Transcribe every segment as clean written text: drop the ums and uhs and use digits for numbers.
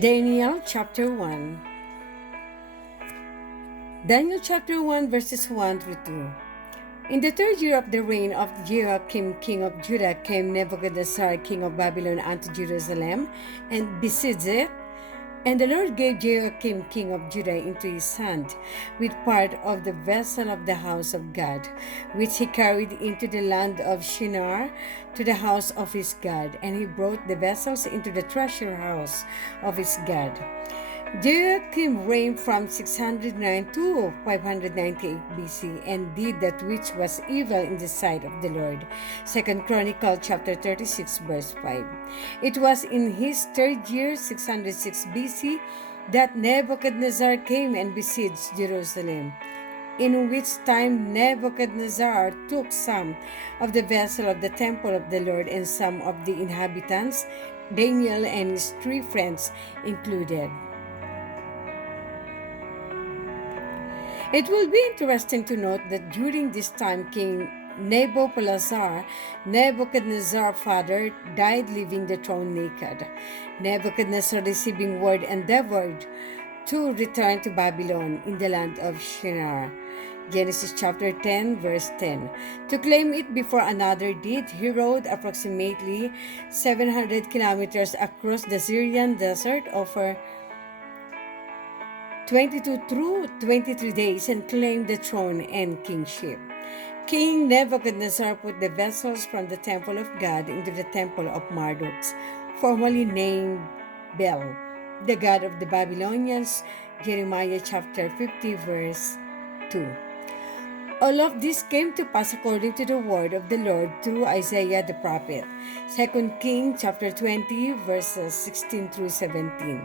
Daniel chapter 1. Daniel chapter 1 verses 1 through 2. In the third year of the reign of Jehoiakim king of Judah came Nebuchadnezzar king of Babylon unto Jerusalem and besieged it. And the Lord gave Jehoiakim king of Judah into his hand, with part of the vessel of the house of God, which he carried into the land of Shinar to the house of his God, and he brought the vessels into the treasure house of his God. Jehoiakim reigned from 609 to 598 BC and did that which was evil in the sight of the Lord. 2 Chronicle chapter 36 verse 5. It was in his third year, 606 BC, that Nebuchadnezzar came and besieged Jerusalem, in which time Nebuchadnezzar took some of the vessel of the temple of the Lord and some of the inhabitants, Daniel and his 3 friends included. It will be interesting to note that during this time King Nabopolassar, Nebuchadnezzar's father, died leaving the throne naked. Nebuchadnezzar, receiving word, endeavored to return to Babylon in the land of Shinar. Genesis chapter 10 verse 10. To claim it before another did, he rode approximately 700 kilometers across the Syrian desert over 22 through 23 days and claimed the throne and kingship. King Nebuchadnezzar put the vessels from the temple of God into the temple of Marduk, formerly named Bel, the god of the Babylonians. Jeremiah chapter 50 verse 2. All of this came to pass according to the word of the Lord through Isaiah the prophet. 2 Kings chapter 20 verses 16 through 17.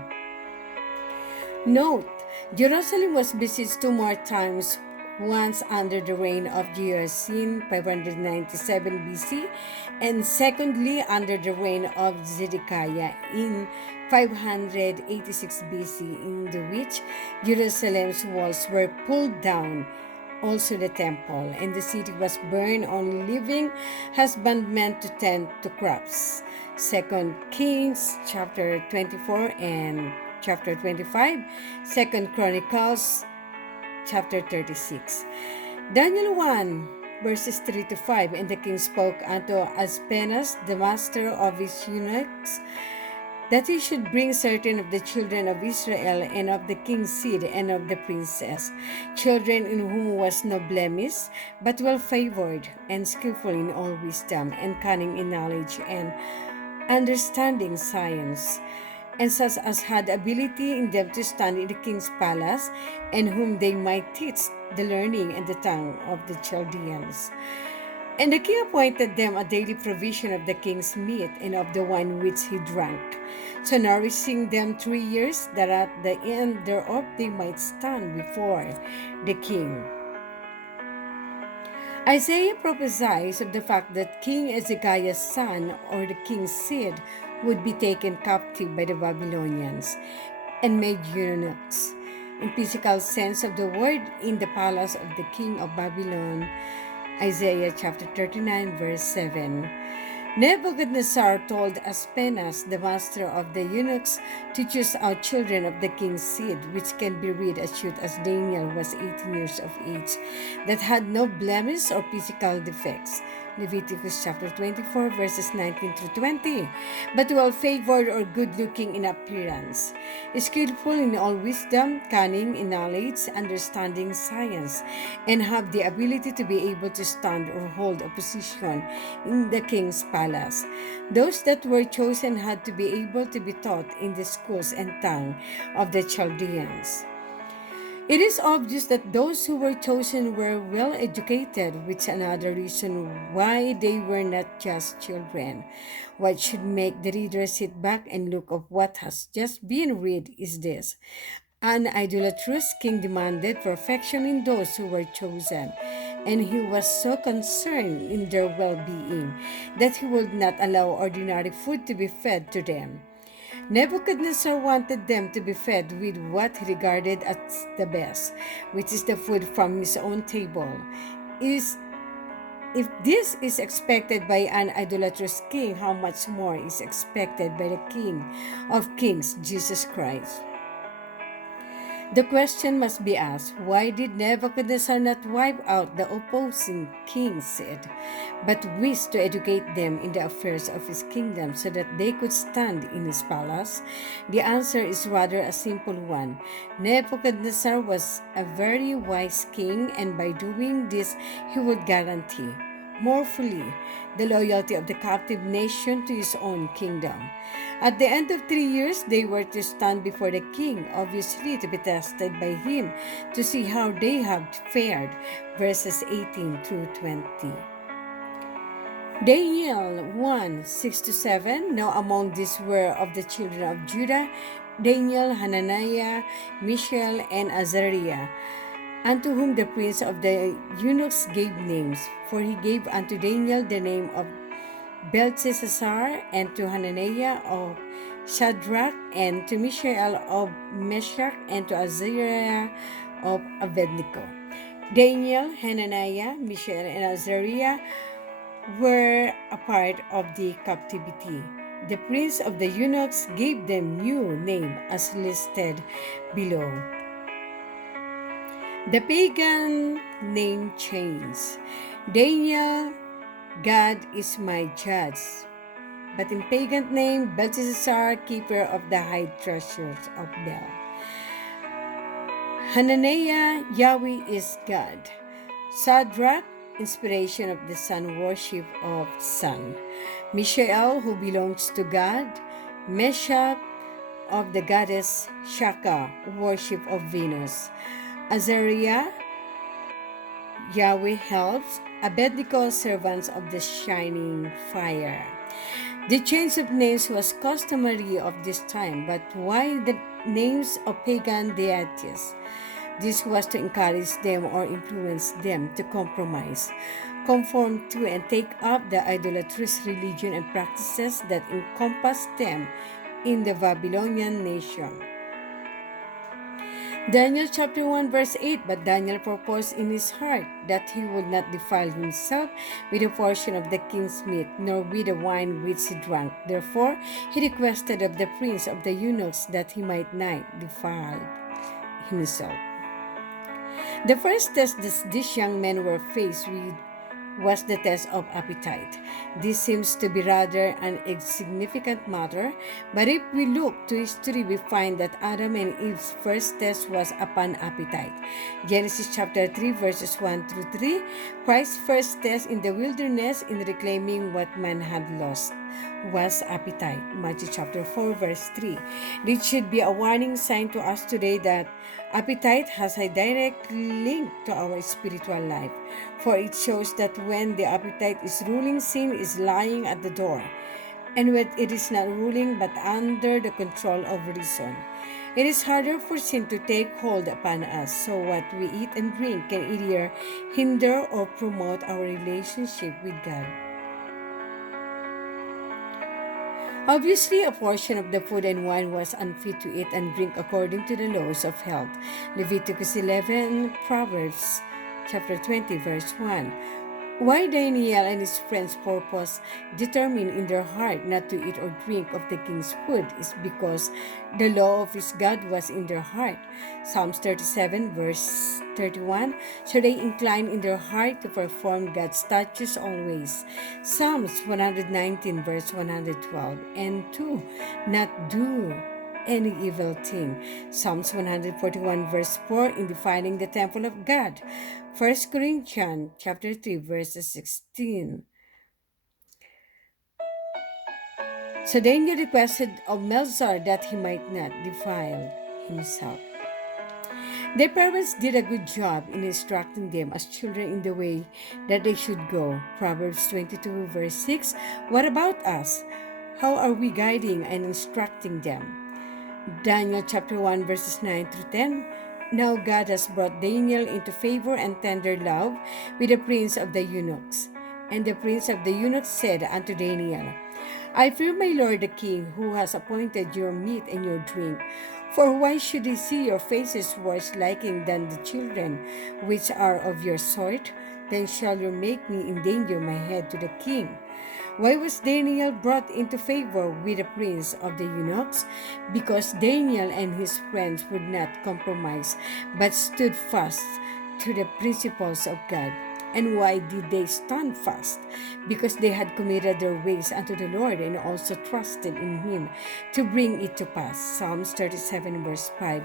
Note, Jerusalem was besieged 2 more times, once under the reign of Jehoiachin 597 BC, and secondly under the reign of Zedekiah in 586 BC, in the which Jerusalem's walls were pulled down, also the temple, and the city was burned, only leaving husbandmen to tend to crops. 2 Kings chapter 24 and chapter 25, 2 Chronicles chapter 36. Daniel 1 verses 3 to 5. And the king spoke unto Aspenaz, the master of his eunuchs, that he should bring certain of the children of Israel and of the king's seed and of the princess, children in whom was no blemish, but well favored and skillful in all wisdom and cunning in knowledge and understanding science, and such as had ability in them to stand in the king's palace, and whom they might teach the learning and the tongue of the Chaldeans. And the king appointed them a daily provision of the king's meat and of the wine which he drank, so nourishing them 3 years, that at the end thereof they might stand before the king. Isaiah prophesies of the fact that King Ezekiah's son, or the king's seed, would be taken captive by the Babylonians and made eunuchs, in physical sense of the word, in the palace of the king of Babylon. Isaiah chapter 39 verse 7. Nebuchadnezzar told Aspenaz, the master of the eunuchs, to choose out children of the king's seed, which can be read as shoot as Daniel was 18 years of age, that had no blemish or physical defects. Leviticus chapter 24 verses 19 through 20. But well favored or good looking in appearance, skillful in all wisdom, cunning in knowledge, understanding science, and have the ability to be able to stand or hold a position in the king's palace. Those that were chosen had to be able to be taught in the schools and tongue of the Chaldeans. It is obvious that those who were chosen were well educated, which is another reason why they were not just children. What should make the reader sit back and look at what has just been read is this. An idolatrous king demanded perfection in those who were chosen, and he was so concerned in their well-being that he would not allow ordinary food to be fed to them. Nebuchadnezzar wanted them to be fed with what he regarded as the best, which is the food from his own table. If this is expected by an idolatrous king, how much more is expected by the King of Kings, Jesus Christ? The question must be asked, why did Nebuchadnezzar not wipe out the opposing king, said, but wished to educate them in the affairs of his kingdom so that they could stand in his palace? The answer is rather a simple one. Nebuchadnezzar was a very wise king, and by doing this, he would guarantee more fully the loyalty of the captive nation to his own kingdom. At the end of 3 years, they were to stand before the king, obviously to be tested by him to see how they have fared. Verses 18 through 20. Daniel 1:6-7. Now among these were of the children of Judah, Daniel, Hananiah, Mishael, and Azariah, unto whom the prince of the eunuchs gave names. For he gave unto Daniel the name of Belteshazzar, and to Hananiah of Shadrach, and to Mishael of Meshach, and to Azariah of Abednego. Daniel, Hananiah, Mishael, and Azariah were a part of the captivity. The prince of the eunuchs gave them new name as listed below. The pagan name change. Daniel, God is my judge. But in pagan name, Belteshazzar, keeper of the high treasures of Bel. Hananiah, Yahweh is God. Shadrach, inspiration of the sun, worship of sun. Mishael, who belongs to God. Meshach, of the goddess Shaka, worship of Venus. Azariah, Yahweh helps. Abednego, servants of the shining fire. The change of names was customary of this time, but why the names of pagan deities? This was to encourage them or influence them to compromise, conform to, and take up the idolatrous religion and practices that encompassed them in the Babylonian nation. Daniel chapter 1 verse 8, but Daniel purposed in his heart that he would not defile himself with a portion of the king's meat, nor with the wine which he drank. Therefore, he requested of the prince of the eunuchs that he might not defile himself. The first test that these young men were faced with was the test of appetite. This seems to be rather an insignificant matter, but if we look to history, we find that Adam and Eve's first test was upon appetite. Genesis chapter 3 verses 1 through 3, Christ's first test in the wilderness in reclaiming what man had lost was appetite. Matthew chapter 4 verse 3. This should be a warning sign to us today that appetite has a direct link to our spiritual life, for it shows that when the appetite is ruling, sin is lying at the door, and when it is not ruling but under the control of reason, it is harder for sin to take hold upon us. So what we eat and drink can either hinder or promote our relationship with God. Obviously, a portion of the food and wine was unfit to eat and drink according to the laws of health. Leviticus 11, Proverbs chapter 20, verse 1. Why Daniel and his friends purpose determined in their heart not to eat or drink of the king's food is because the law of his God was in their heart. Psalms 37 verse 31. So they incline in their heart to perform God's statutes always. Psalms 119 verse 112. And 2. Not do any evil thing. Psalms 141 verse 4 in defiling the temple of God. 1 Corinthians chapter 3 verses 16. So Daniel requested of Melzar that he might not defile himself. Their parents did a good job in instructing them as children in the way that they should go. Proverbs 22 verse 6. What about us? How are we guiding and instructing them? Daniel chapter 1 verses 9 through 10. Now God has brought Daniel into favor and tender love with the prince of the eunuchs. And the prince of the eunuchs said unto Daniel, I fear my lord the king, who has appointed your meat and your drink. For why should he see your faces worse liking than the children which are of your sort? then shall you make me endanger my head to the king. Why was Daniel brought into favor with the prince of the eunuchs? Because Daniel and his friends would not compromise, but stood fast to the principles of God. And why did they stand fast? Because they had committed their ways unto the Lord and also trusted in Him to bring it to pass. Psalms 37 verse 5.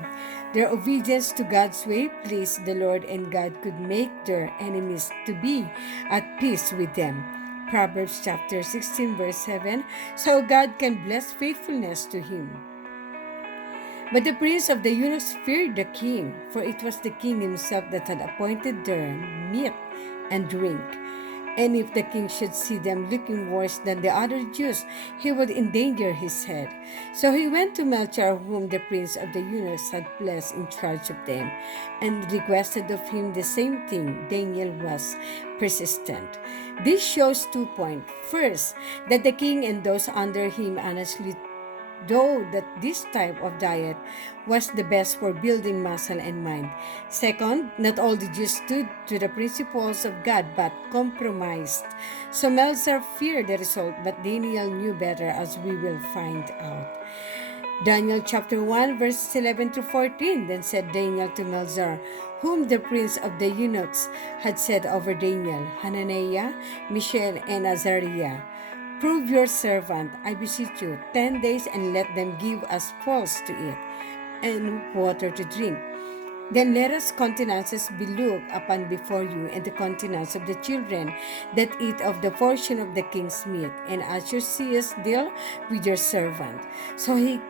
Their obedience to God's way pleased the Lord, and God could make their enemies to be at peace with them. Proverbs chapter 16 verse 7. So God can bless faithfulness to Him. But the prince of the eunuchs feared the king, for it was the king himself that had appointed their meat and drink. And if the king should see them looking worse than the other Jews, he would endanger his head. So he went to Melchizedek, whom the prince of the eunuchs had placed in charge of them, and requested of him the same thing. Daniel was persistent. This shows 2 points. First, that the king and those under him honestly though that this type of diet was the best for building muscle and mind. Second, not all the Jews stood to the principles of God but compromised. So Melzar feared the result, but Daniel knew better, as we will find out. Daniel chapter 1 verses 11 to 14. Then said Daniel to Melzar, whom the prince of the eunuchs had set over Daniel, Hananiah, Mishael, and Azariah, prove your servant, I beseech you, 10 days, and let them give us pulse to eat, and water to drink. Then let us countenances be looked upon before you, and the countenance of the children that eat of the portion of the king's meat, and as you see us deal with your servant. So he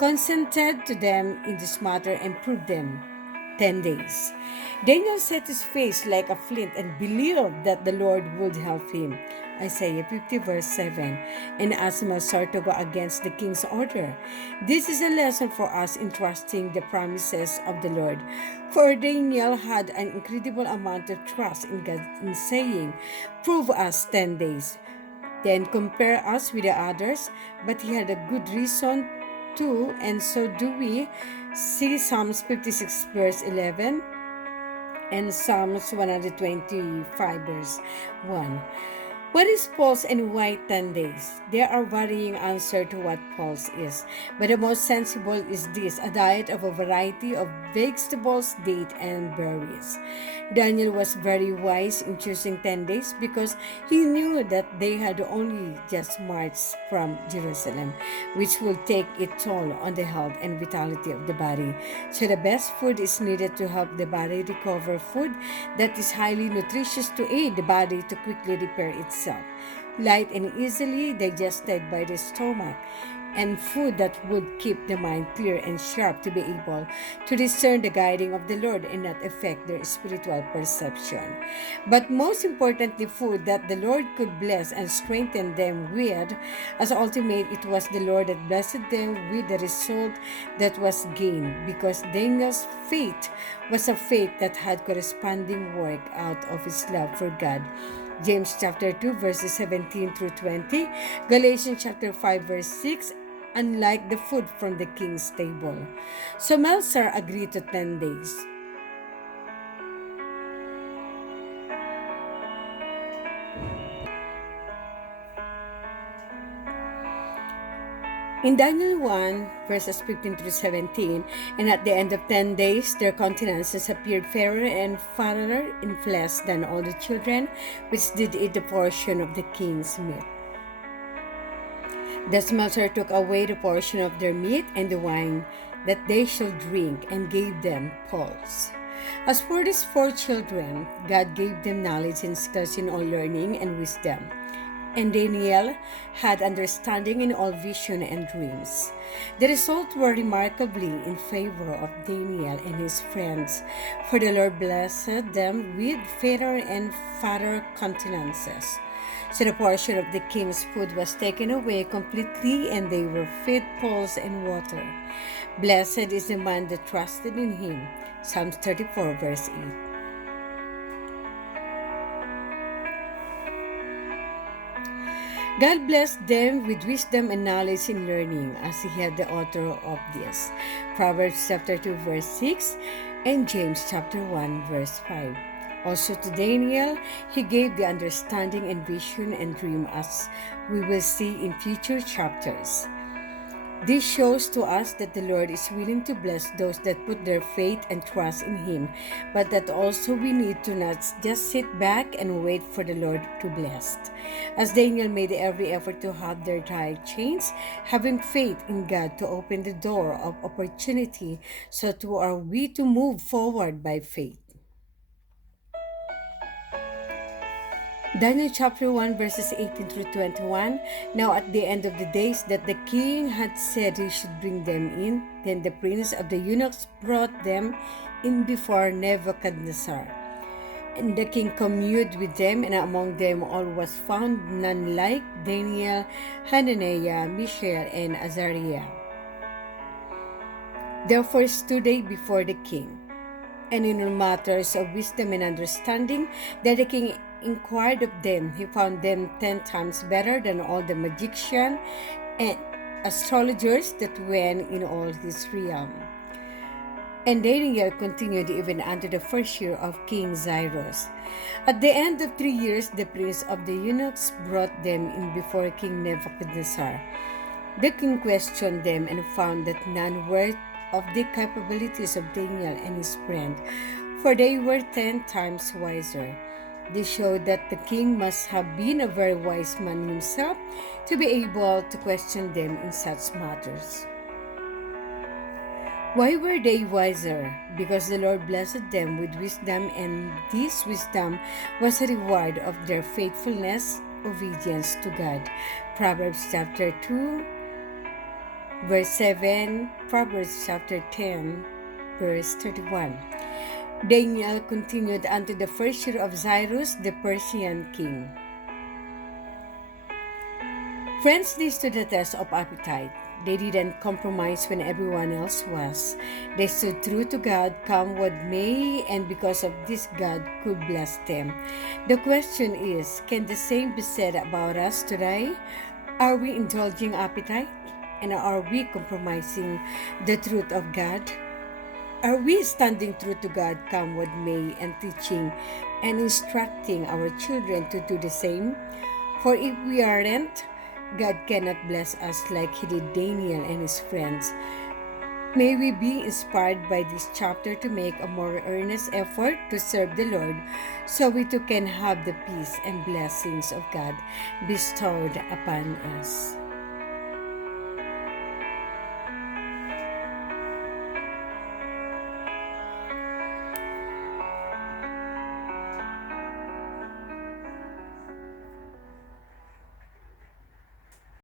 consented to them in this matter, and proved them 10 days. Daniel set his face like a flint and believed that the Lord would help him. Isaiah 50 verse 7. And asked Melzar to go against the king's order. This is a lesson for us in trusting the promises of the Lord. For Daniel had an incredible amount of trust in God in saying, prove us 10 days, then compare us with the others. But he had a good reason to, and so do we. See Psalms 56 verse 11 and Psalms 125 verse 1. What is pulse and why 10 days? There are varying answers to what pulse is, but the most sensible is this: a diet of a variety of vegetables, dates, and berries. Daniel was very wise in choosing 10 days because he knew that they had only just marched from Jerusalem, which will take its toll on the health and vitality of the body. So the best food is needed to help the body recover, food that is highly nutritious to aid the body to quickly repair itself, light and easily digested by the stomach, and food that would keep the mind clear and sharp to be able to discern the guiding of the Lord and not affect their spiritual perception. But most importantly, food that the Lord could bless and strengthen them with, as ultimate it was the Lord that blessed them with the result that was gained, because Daniel's faith was a faith that had corresponding work out of his love for God. James chapter 2 verses 17 through 20, Galatians chapter 5 verse 6, unlike the food from the king's table. So Melzar agreed to 10 days. In Daniel 1, verses 15 through 17, and at the end of 10 days, their countenances appeared fairer and fairer in flesh than all the children, which did eat the portion of the king's meat. Thus Melzar took away the portion of their meat and the wine that they should drink, and gave them pulse. As for these 4 children, God gave them knowledge and skills in all learning and wisdom. And Daniel had understanding in all vision and dreams. The results were remarkably in favor of Daniel and his friends, for the Lord blessed them with fairer and fatter countenances. So the portion of the king's food was taken away completely, and they were fed pulse and water. Blessed is the man that trusted in him. Psalms 34 verse 8. God blessed them with wisdom and knowledge in learning, as he had the author of this. Proverbs chapter 2 verse 6 and James chapter 1 verse 5. Also to Daniel, he gave the understanding and vision and dream, as we will see in future chapters. This shows to us that the Lord is willing to bless those that put their faith and trust in Him, but that also we need to not just sit back and wait for the Lord to bless. As Daniel made every effort to have their tie chains, having faith in God to open the door of opportunity, so too are we to move forward by faith. Daniel chapter 1 verses 18 through 21. Now at the end of the days that the king had said he should bring them in, then the prince of the eunuchs brought them in before Nebuchadnezzar. And the king communed with them, and among them all was found none like Daniel, Hananiah, Mishael, and Azariah. Therefore stood they before the king. And in all matters of wisdom and understanding, that the king inquired of them, he found them 10 times better than all the magicians and astrologers that went in all his realm. And Daniel continued even unto the first year of King Cyrus. At the end of 3 years, the prince of the eunuchs brought them in before King Nebuchadnezzar. The king questioned them and found that none were of the capabilities of Daniel and his friend, for they were 10 times wiser. This showed that the king must have been a very wise man himself to be able to question them in such matters. Why were they wiser? Because the Lord blessed them with wisdom, and this wisdom was a reward of their faithfulness, obedience to God. Proverbs chapter 2, verse 7, Proverbs chapter 10, verse 31. Daniel continued unto the first year of Cyrus, the Persian king. Friends, they stood the test of appetite. They didn't compromise when everyone else was. They stood true to God, come what may, and because of this, God could bless them. The question is, can the same be said about us today? Are we indulging appetite? And are we compromising the truth of God? Are we standing true to God, come what may, and teaching and instructing our children to do the same? For if we aren't, God cannot bless us like He did Daniel and his friends. May we be inspired by this chapter to make a more earnest effort to serve the Lord, so we too can have the peace and blessings of God bestowed upon us.